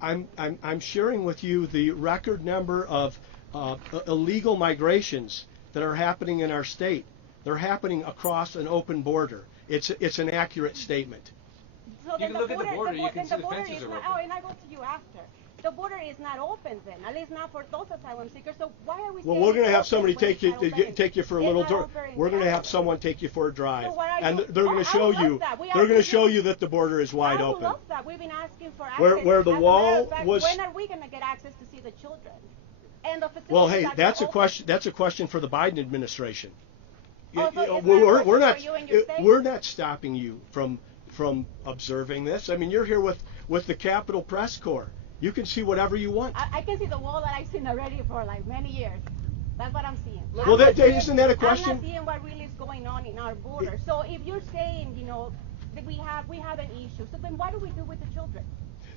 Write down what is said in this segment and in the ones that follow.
I'm sharing with you the record number of illegal migrations that are happening in our state. They're happening across an open border. It's an accurate statement. So you can look at the border, you can see the fences are open. Oh, and I go to you after. The border is not open then, at least not for those asylum seekers. So why are we? Well, we're going to have somebody take you for a little tour. We're going to have someone take you for a drive, and they're going to show you. They're going to show you that the border is wide open. I love that. We've been asking for access. Where the wall was. When are we going to get access to see the children? And the facilities. Well, hey, that's a question. That's a question for the Biden administration. Oh, so we're not stopping you from observing this. I mean, you're here with the Capitol Press Corps. You can see whatever you want. I can see the wall that I've seen already for like many years. That's what I'm seeing. Well, isn't that a question? I'm not seeing what really is going on in our border. So if you're saying, you know, that we have an issue, so then what do we do with the children?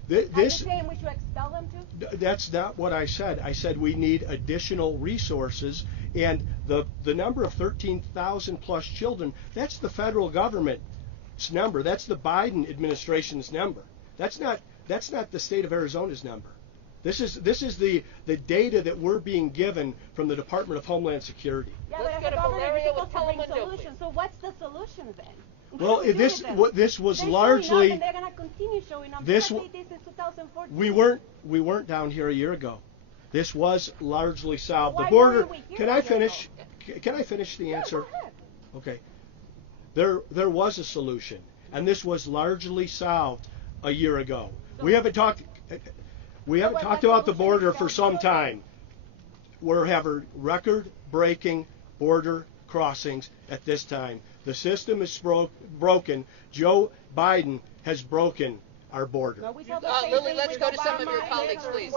Are you saying we should expel them too? That's not what I said. I said we need additional resources, and the number of 13,000 plus children, that's the federal government's number. That's the Biden administration's number. That's not the state of Arizona's number. This is the data that we're being given from the Department of Homeland Security. Yeah, but as a government, you're supposed to bring solutions. So what's the solution then? Well, this was largely. They're going to continue showing up. This is 2014. We weren't down here a year ago. This was largely solved. Why the border. We here can I finish? Can I finish the answer? Go ahead. Okay. There was a solution, and this was largely solved a year ago. So we haven't talked about the border for some time. We're having record-breaking border crossings at this time. The system is broken. Joe Biden has broken our border. Lily, let's go to some of your colleagues, please.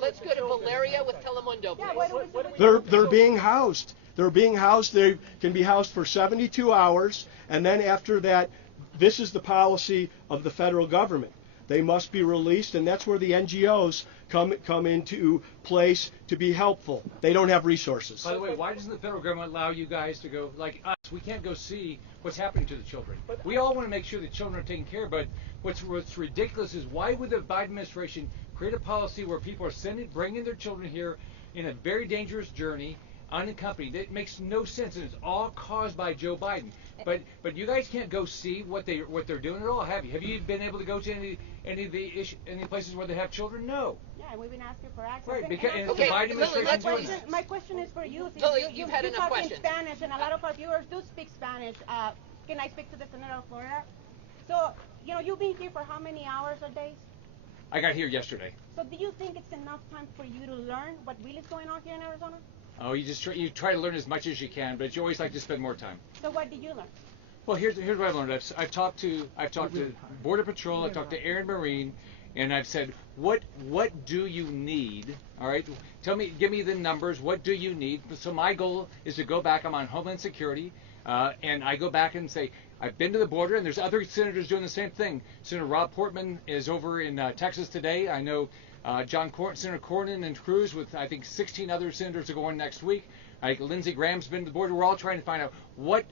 Let's go to Valeria with Telemundo, please. They're being housed. They're being housed. They can be housed for 72 hours, and then after that, this is the policy of the federal government. They must be released, and that's where the NGOs come into place to be helpful. They don't have resources. By the way, why doesn't the federal government allow you guys to go, like us, we can't go see what's happening to the children. We all want to make sure the children are taken care of, but what's ridiculous is why would the Biden administration create a policy where people are bringing their children here in a very dangerous journey, unaccompanied? It makes no sense, and it's all caused by Joe Biden. But you guys can't go see what they're doing at all, have you? Have you been able to go to any places where they have children? No. Yeah, we've been asking for access. Right, because the Biden administration. My question is for you. Lily, you've had enough questions. You talk in Spanish, and a lot of our viewers do speak Spanish. Can I speak to the Senator of Florida? So, you know, you've been here for how many hours or days? I got here yesterday. So do you think it's enough time for you to learn what really is going on here in Arizona? Oh, you try to learn as much as you can, but you always like to spend more time. So what did you learn? Well, here's what I've learned. I've talked to Border Patrol. I've talked to Air and Marine, and I've said, what do you need? All right, give me the numbers. What do you need? So my goal is to go back. I'm on Homeland Security, and I go back and say, I've been to the border, and there's other senators doing the same thing. Senator Rob Portman is over in Texas today. I know Senator Cornyn and Cruz with I think 16 other senators are going next week. Lindsey Graham's been to the border. We're all trying to find out what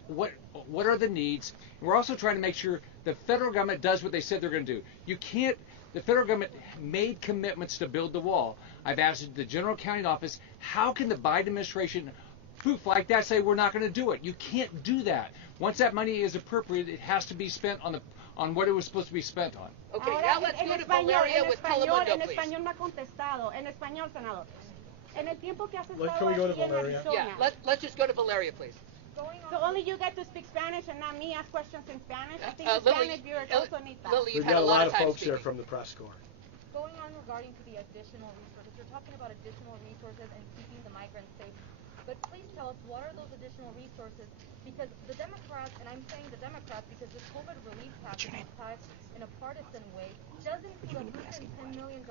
are the needs. And we're also trying to make sure the federal government does what they said they're going to do. You can't. The federal government made commitments to build the wall. I've asked the General Accounting Office, how can the Biden administration proof like that say we're not going to do it? You can't do that. Once that money is appropriated, it has to be spent on what it was supposed to be spent on. Okay, now let's go to Valeria with Telemundo, please. En español me ha contestado. En español, senador. En el tiempo que has estado Can we go to aquí en Valeria? Arizona. Yeah, let's just go to Valeria, please. So only you get to speak Spanish and not me ask questions in Spanish? I think Lily, Spanish viewers also need that. Lily, We've you've had got a lot of time folks here speaking. from the press corps. Going on regarding to the additional resources, you're talking about additional resources and keeping the migrants safe. But please tell us, what are those additional resources? Because the Democrats, and I'm saying the Democrats because the COVID relief package was passed in a partisan way, does include $110 million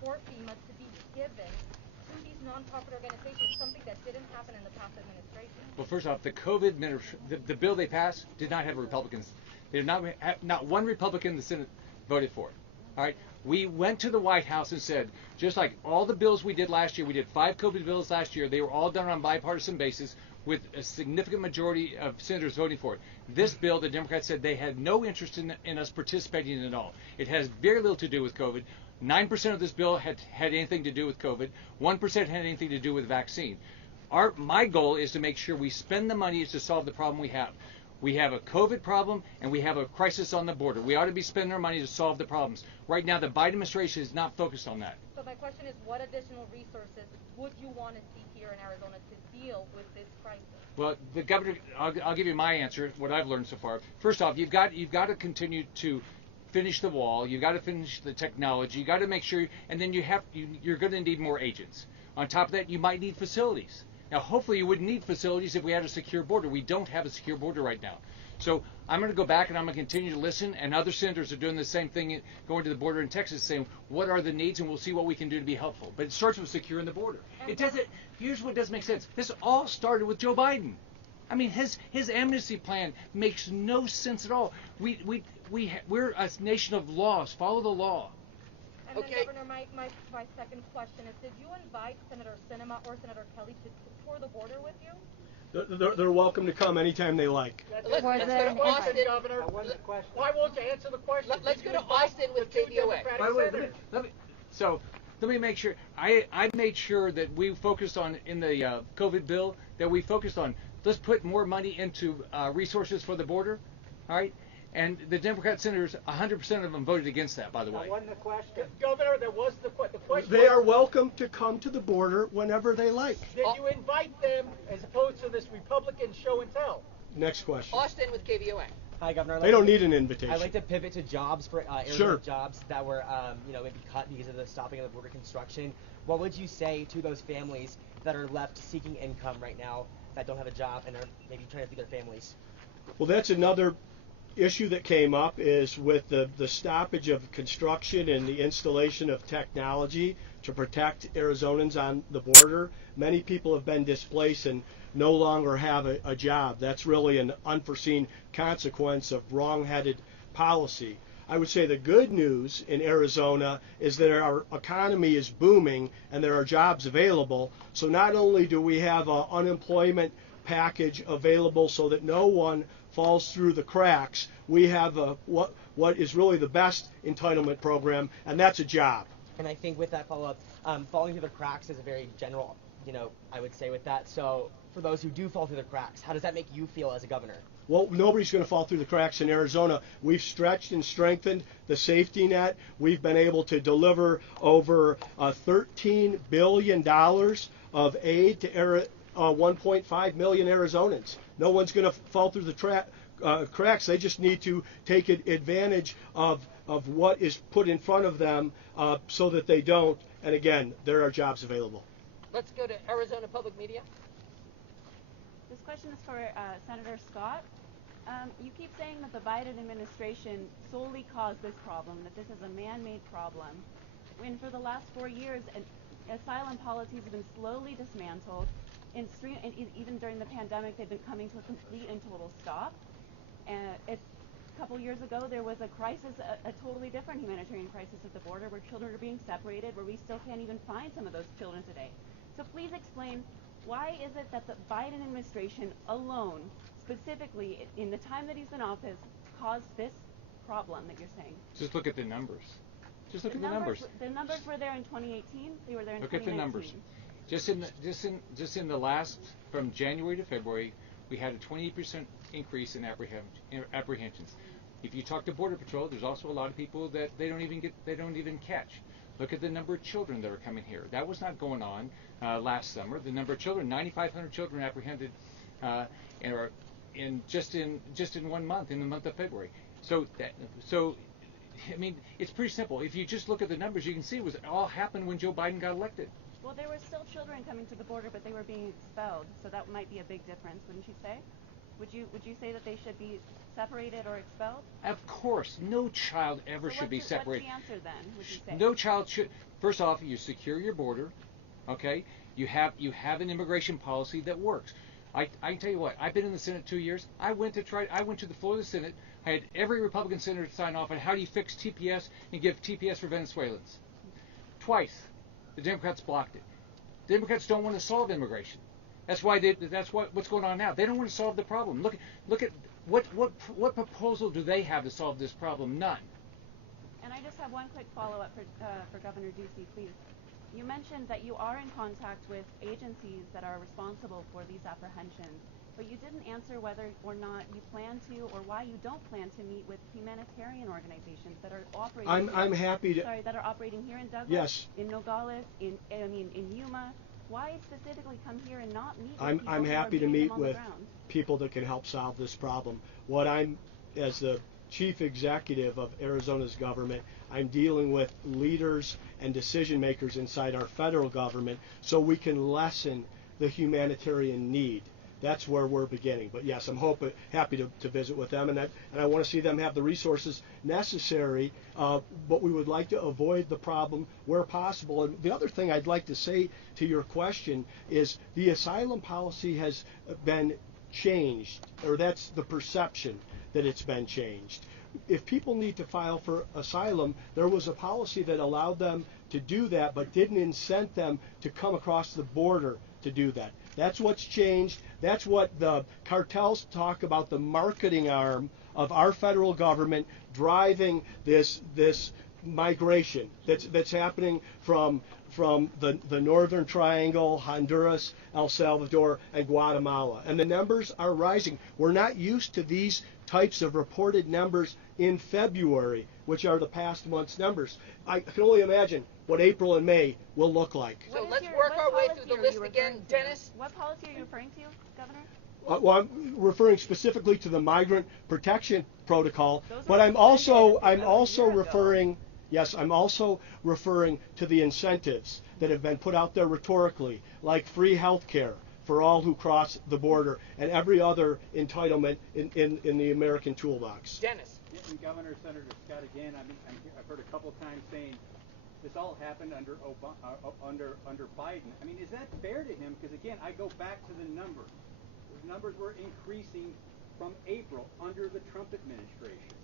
for FEMA to be given to these nonprofit organizations, something that didn't happen in the past administration. Well, first off, the COVID the bill they passed did not have Republicans. They did not one Republican in the Senate voted for it. All right. We went to the White House and said, just like all the bills we did last year, we did 5 COVID bills last year. They were all done on a bipartisan basis with a significant majority of senators voting for it. This bill, the Democrats said they had no interest in us participating in it at all. It has very little to do with COVID. 9% of this bill had anything to do with COVID. 1% had anything to do with vaccine. My goal is to make sure we spend the money to solve the problem we have. We have a COVID problem and we have a crisis on the border. We ought to be spending our money to solve the problems. Right now, the Biden administration is not focused on that. So my question is, what additional resources would you want to see here in Arizona to deal with this crisis? Well, the governor, I'll give you my answer, what I've learned so far. First off, you've got to continue to finish the wall. You've got to finish the technology. You've got to make sure, and then you're going to need more agents. On top of that, you might need facilities. Now, hopefully you wouldn't need facilities if we had a secure border. We don't have a secure border right now. So I'm going to go back and I'm going to continue to listen, and other senators are doing the same thing, going to the border in Texas, saying, what are the needs, and we'll see what we can do to be helpful. But it starts with securing the border. Here's what doesn't make sense. This all started with Joe Biden. I mean, his amnesty plan makes no sense at all. We're a nation of laws. Follow the law. And then, Governor, my second question is, did you invite Senator Sinema or Senator Kelly to tour the border with you? They're welcome to come anytime they like. Let's go to Austin. Governor, why won't you answer the question? Let's go to Austin with KVOA. Let me make sure. I made sure that we focused on, in the COVID bill, that we focused on, let's put more money into resources for the border, all right? And the Democrat senators, 100% of them voted against that, by the way. That wasn't the question. Governor, there was the question. They are welcome to come to the border whenever they like. Did you invite them as opposed to this Republican show and tell? Next question. Austin with KVOA. Hi, Governor. They don't need an invitation. I'd like to pivot to jobs for Arizona jobs that were, maybe cut because of the stopping of the border construction. What would you say to those families that are left seeking income right now, that don't have a job and are maybe trying to feed their families? Well, that's another issue that came up, is with the stoppage of construction and the installation of technology to protect Arizonans on the border. Many people have been displaced and no longer have a job. That's really an unforeseen consequence of wrong-headed policy. I would say the good news in Arizona is that our economy is booming and there are jobs available. So not only do we have an unemployment package available so that no one falls through the cracks, we have what is really the best entitlement program, and that's a job. And I think with that follow-up, falling through the cracks is a very general, I would say with that. So for those who do fall through the cracks, how does that make you feel as a governor? Well, nobody's going to fall through the cracks in Arizona. We've stretched and strengthened the safety net. We've been able to deliver over $13 billion of aid to 1.5 million Arizonans. No one's going to fall through the cracks. They just need to take advantage of what is put in front of them so that they don't. And again, there are jobs available. Let's go to Arizona Public Media. This question is for Senator Scott. You keep saying that the Biden administration solely caused this problem, that this is a man-made problem, when for the last 4 years, asylum policies have been slowly dismantled. And even during the pandemic, they've been coming to a complete and total stop. A couple years ago, there was a crisis, a totally different humanitarian crisis at the border, where children are being separated, where we still can't even find some of those children today. So please explain, why is it that the Biden administration alone, specifically in the time that he's been in office, caused this problem that you're saying? Just look at the numbers. Just look at the numbers. The numbers were there in 2018. They were there in 2019. Look at the numbers. Just in the last, from January to February, we had a 28% increase in apprehensions. If you talk to Border Patrol, there's also a lot of people that they don't even catch. Look at the number of children that are coming here. That was not going on last summer. The number of children, 9,500 children apprehended, just in 1 month, in the month of February. So I mean, it's pretty simple. If you just look at the numbers, you can see it all happened when Joe Biden got elected. Well, there were still children coming to the border, but they were being expelled. So that might be a big difference, wouldn't you say? Would you say that they should be separated or expelled? Of course, no child ever should be separated. What's the answer then? Would you say? No child should. First off, you secure your border, okay? You have an immigration policy that works. I can tell you what. I've been in the Senate 2 years. I went to the floor of the Senate. I had every Republican senator sign off on how do you fix TPS and give TPS for Venezuelans. Twice, the Democrats blocked it. The Democrats don't want to solve immigration. That's what's going on now. They don't want to solve the problem. Look at what proposal do they have to solve this problem? None. And I just have one quick follow-up for Governor Ducey, please. You mentioned that you are in contact with agencies that are responsible for these apprehensions, but you didn't answer whether or not you plan to, or why you don't plan to meet with humanitarian organizations that are operating. I'm happy to. Sorry, that are operating here in Douglas, yes, in Nogales, in Yuma. Why specifically come here and not meet with people I'm happy to meet with ground? people that can help solve this problem. What I'm, as the chief executive of Arizona's government, I'm dealing with leaders and decision makers inside our federal government so we can lessen the humanitarian need. That's where we're beginning. But yes, I'm happy to visit with them, and I want to see them have the resources necessary. But we would like to avoid the problem where possible. And the other thing I'd like to say to your question is the asylum policy has been changed, or that's the perception that it's been changed. If people need to file for asylum, there was a policy that allowed them to do that, but didn't incent them to come across the border to do that. That's what's changed. That's what the cartels talk about, the marketing arm of our federal government driving this migration that's happening from the Northern Triangle, Honduras, El Salvador, and Guatemala. And the numbers are rising. We're not used to these types of reported numbers in February, which are the past month's numbers. I can only imagine what April and May will look like. So let's work our way through the list again. Dennis? What policy are you referring to, Governor? Well, I'm referring specifically to the Migrant Protection Protocol, but I'm also referring. Yes, I'm also referring to the incentives that have been put out there rhetorically, like free health care for all who cross the border and every other entitlement in the American toolbox. Dennis. And Governor, Senator Scott, again, I've heard a couple of times saying this all happened under Biden. I mean, is that fair to him? Because again, I go back to the numbers. Those numbers were increasing from April under the Trump administration.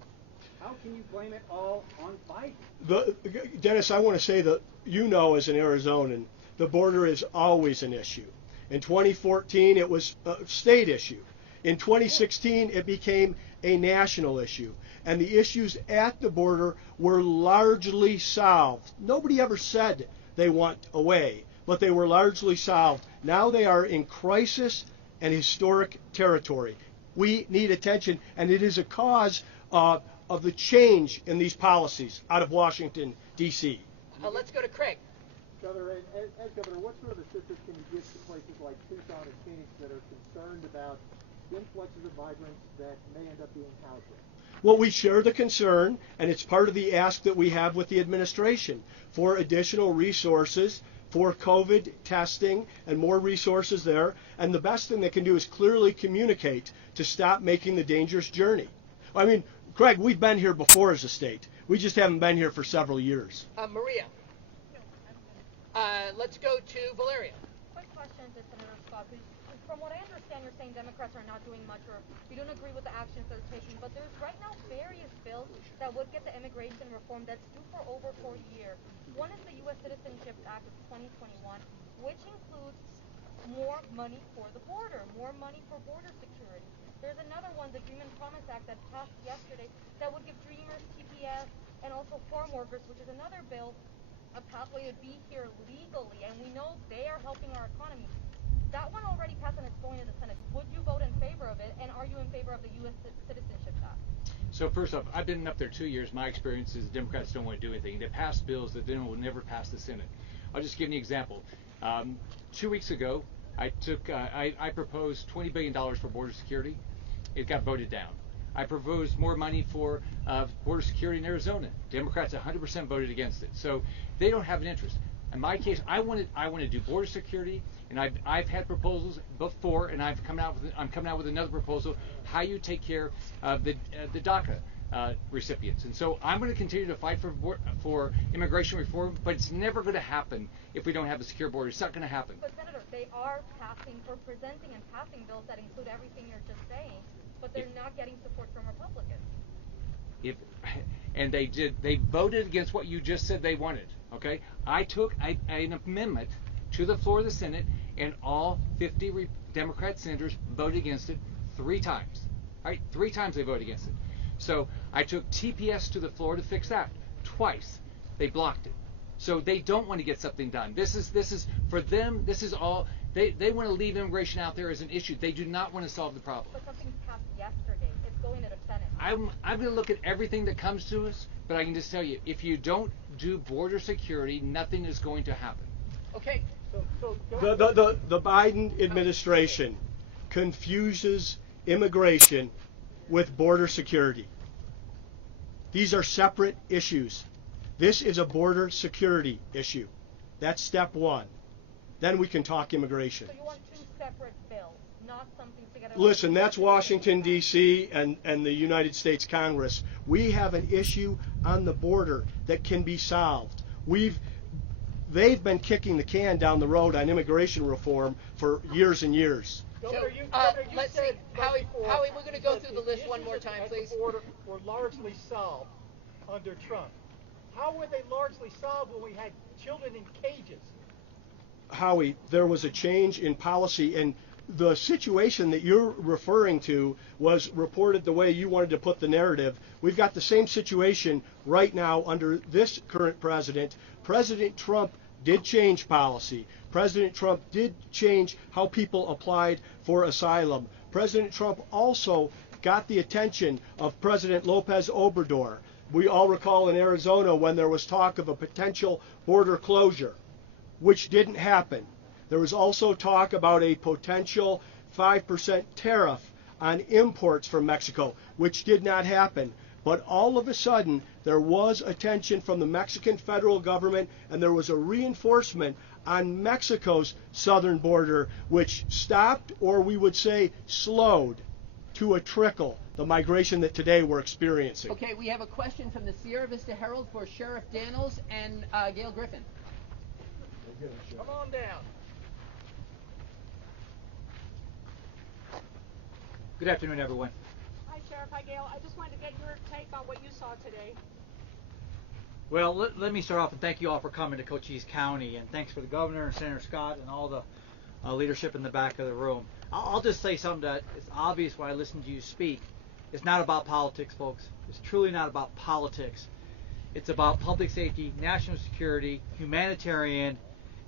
How can you blame it all on Biden? Dennis, I want to say that as an Arizonan, the border is always an issue. In 2014, it was a state issue. In 2016, it became a national issue. And the issues at the border were largely solved. Nobody ever said they want away, but they were largely solved. Now they are in crisis and historic territory. We need attention, and it is a cause of the change in these policies out of Washington, D.C. Let's go to Craig. Governor, as Governor, what sort of assistance can you give to places like Tucson and Phoenix that are concerned about influxes of migrants that may end up being housed there? Well, we share the concern, and it's part of the ask that we have with the administration for additional resources for COVID testing and more resources there. And the best thing they can do is clearly communicate to stop making the dangerous journey. I mean, Craig, we've been here before as a state. We just haven't been here for several years. Maria. Let's go to Valeria. Quick question to Senator Scott. From what I understand, you're saying Democrats are not doing much, or you don't agree with the actions they're taking. But there's right now various bills that would get the immigration reform that's due for over 4 years. One is the U.S. Citizenship Act of 2021, which includes more money for the border, more money for border security. There's another one, the Dream and Promise Act that passed yesterday, that would give Dreamers, TPS, and also farm workers, which is another bill, a pathway to be here legally, and we know they are helping our economy. That one already passed and it's going to the Senate. Would you vote in favor of it, and are you in favor of the U.S. Citizenship Act? So first off, I've been up there 2 years. My experience is Democrats don't want to do anything. They pass bills that then will never pass the Senate. I'll just give you an example. 2 weeks ago, I proposed $20 billion for border security. It got voted down. I proposed more money for border security in Arizona. Democrats 100% voted against it. So they don't have an interest. In my case, I want to do border security, and I've had proposals before, and I'm coming out with another proposal, how you take care of the DACA recipients. And so I'm going to continue to fight for immigration reform, but it's never going to happen if we don't have a secure border. It's not going to happen. But Senator, they are passing or presenting and passing bills that include everything you're just saying, but they're not getting support from Republicans. They voted against what you just said they wanted. Okay, I took an amendment to the floor of the Senate, and all 50 Democrat senators voted against it 3 times. Right, 3 times they voted against it. So I took TPS to the floor to fix that. twice. They blocked it. So they don't want to get something done. This is for them. This is all they want to leave immigration out there as an issue. They do not want to solve the problem. But something passed yesterday. It's going to the Senate. I'm going to look at everything that comes to us, but I can just tell you, if you don't do border security, nothing is going to happen. Okay. The Biden administration confuses immigration with border security. These are separate issues. This is a border security issue. That's step one. Then we can talk immigration. So you want two separate bills, not something together? Listen, that's Washington, D.C. and the United States Congress. We have an issue on the border that can be solved. They've been kicking the can down the road on immigration reform for years and years. So, let's see, Howie, we're going to go through the list one more time, please. The border were largely solved under Trump. How were they largely solved when we had children in cages? Howie, there was a change in policy, and the situation that you're referring to was reported the way you wanted to put the narrative. We've got the same situation right now under this current president. President Trump did change policy. President Trump did change how people applied for asylum. President Trump also got the attention of President Lopez Obrador. We all recall in Arizona when there was talk of a potential border closure, which didn't happen. There was also talk about a potential 5% tariff on imports from Mexico, which did not happen. But all of a sudden, there was attention from the Mexican federal government, and there was a reinforcement on Mexico's southern border, which stopped, or we would say slowed, to a trickle, the migration that today we're experiencing. Okay, we have a question from the Sierra Vista Herald for Sheriff Daniels and Gail Griffin. Come on down. Good afternoon, everyone. Hi, Sheriff. Hi, Gail. I just wanted to get your take on what you saw today. Well, let me start off and thank you all for coming to Cochise County, and thanks for the governor and Senator Scott and all the leadership in the back of the room. I'll just say something that is obvious when I listen to you speak. It's not about politics, folks. It's truly not about politics. It's about public safety, national security, humanitarian,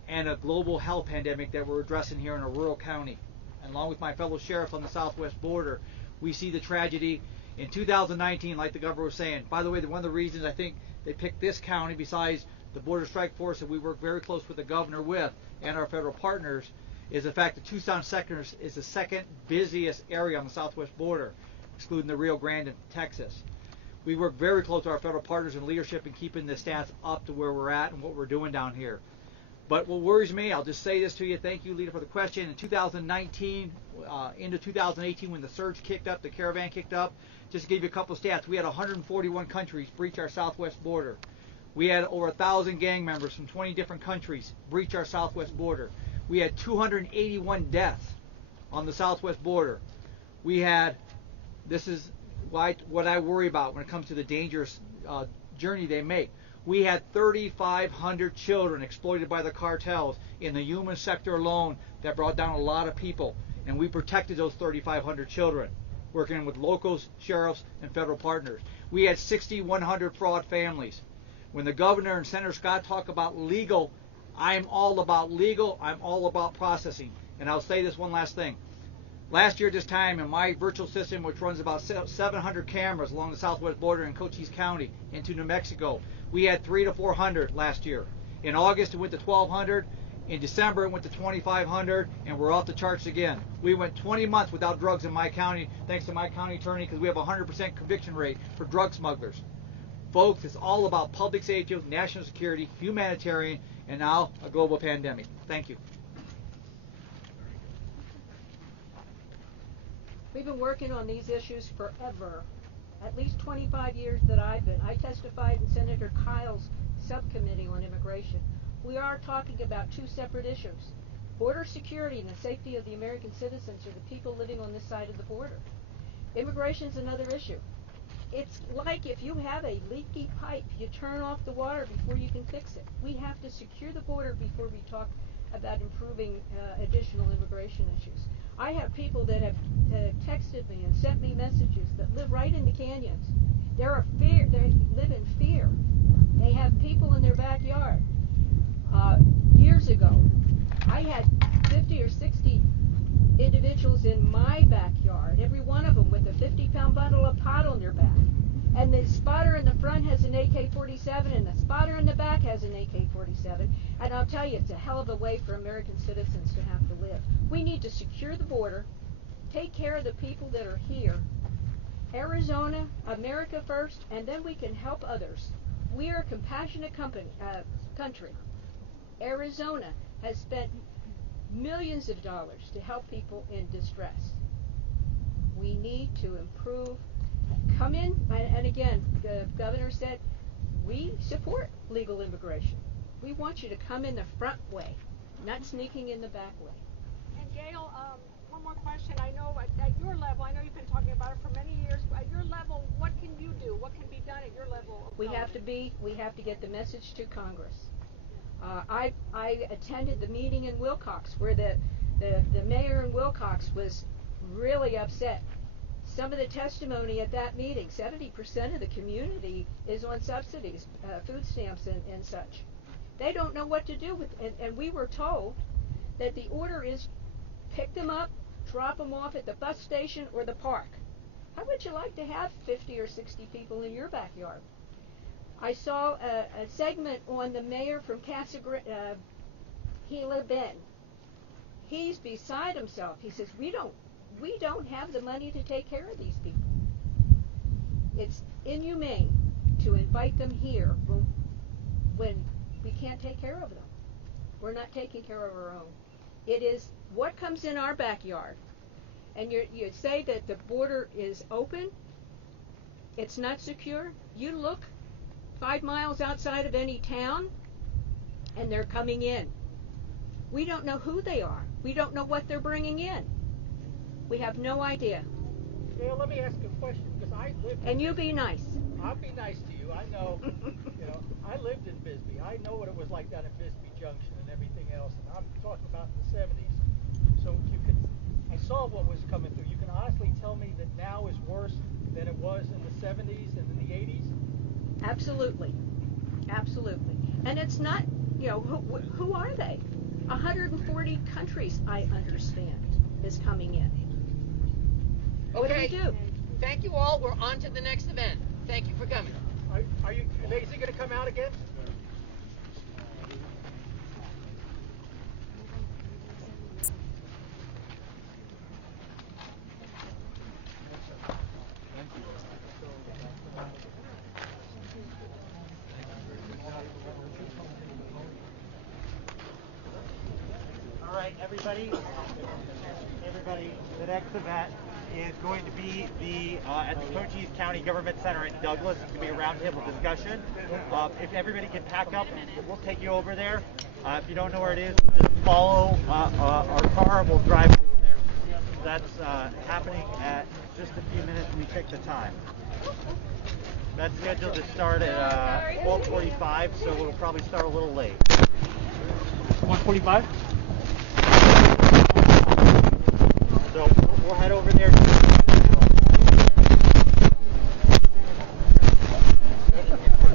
and a global health pandemic that we're addressing here in a rural county. And along with my fellow sheriff on the southwest border, we see the tragedy in 2019, like the governor was saying. By the way, one of the reasons I think they picked this county, besides the Border Strike Force that we work very close with the governor with and our federal partners, is the fact that Tucson sector is the second busiest area on the southwest border, excluding the Rio Grande in Texas. We work very close to our federal partners in leadership and keeping the stats up to where we're at and what we're doing down here. But what worries me, I'll just say this to you, thank you, Lita, for the question. In 2019, into 2018, when the surge kicked up, the caravan kicked up, just to give you a couple of stats, we had 141 countries breach our southwest border. We had over 1,000 gang members from 20 different countries breach our southwest border. We had 281 deaths on the southwest border. We had, this is what I worry about when it comes to the dangerous journey they make. We had 3,500 children exploited by the cartels in the human sector alone that brought down a lot of people. And we protected those 3,500 children, working with locals, sheriffs, and federal partners. We had 6,100 fraud families. When the governor and Senator Scott talk about legal, I'm all about legal, I'm all about processing. And I'll say this one last thing. Last year at this time, in my virtual system, which runs about 700 cameras along the southwest border in Cochise County into New Mexico, we had 300 to 400 last year. In August, it went to 1,200. In December, it went to 2,500, and we're off the charts again. We went 20 months without drugs in my county, thanks to my county attorney, because we have a 100% conviction rate for drug smugglers. Folks, it's all about public safety, national security, humanitarian, and now a global pandemic. Thank you. We've been working on these issues forever. At least 25 years that I've been. I testified in Senator Kyle's subcommittee on immigration. We are talking about two separate issues. Border security and the safety of the American citizens or the people living on this side of the border. Immigration is another issue. It's like if you have a leaky pipe, you turn off the water before you can fix it. We have to secure the border before we talk about improving additional immigration issues. I have people that have texted me and sent me messages that live right in the canyons, They live in fear. They have people in their backyard. Years ago, I had 50 or 60 individuals in my backyard, every one of them with a 50-pound bundle of pot on their back. And the spotter in the front has an AK-47, and the spotter in the back has an AK-47. And I'll tell you, it's a hell of a way for American citizens to have to live. We need to secure the border, take care of the people that are here. Arizona, America first, and then we can help others. We are a compassionate country. Arizona has spent millions of dollars to help people in distress. We need to improve. Come in, and again, the governor said, we support legal immigration. We want you to come in the front way, not sneaking in the back way. And Gail, one more question. I know at your level, I know you've been talking about it for many years, but at your level, what can you do? What can be done at your level? We have to get the message to Congress. I attended the meeting in Wilcox where the mayor in Wilcox was really upset. Some of the testimony at that meeting, 70% of the community is on subsidies, food stamps and such. They don't know what to do with, and we were told that the order is pick them up, drop them off at the bus station or the park. How would you like to have 50 or 60 people in your backyard? I saw a segment on the mayor from Gila Bend. He's beside himself. He says, we don't have the money to take care of these people. It's inhumane to invite them here when we can't take care of them. We're not taking care of our own. It is what comes in our backyard. And you say that the border is open. It's not secure. You look 5 miles outside of any town, and they're coming in. We don't know who they are. We don't know what they're bringing in. We have no idea. Gail, let me ask you a question, because I lived. And you be nice. I'll be nice to you. I know. I lived in Bisbee. I know what it was like down in Bisbee Junction and everything else. And I'm talking about the 70s. So I saw what was coming through. You can honestly tell me that now is worse than it was in the 70s and in the 80s. Absolutely. And it's not, who are they? 140 countries, I understand, is coming in. What do we do? Thank you all. We're on to the next event. Thank you for coming. Are you Maisie going to come out again? All right, everybody, the next event is going to be at the Cochise County Government Center in Douglas. It's going to be a roundtable discussion. If everybody can pack up, we'll take you over there. If you don't know where it is, just follow our car. We'll drive over there. That's happening at just a few minutes. We check the time. That's scheduled to start at 12:45, so we'll probably start a little late. 1:45? So we'll head over there.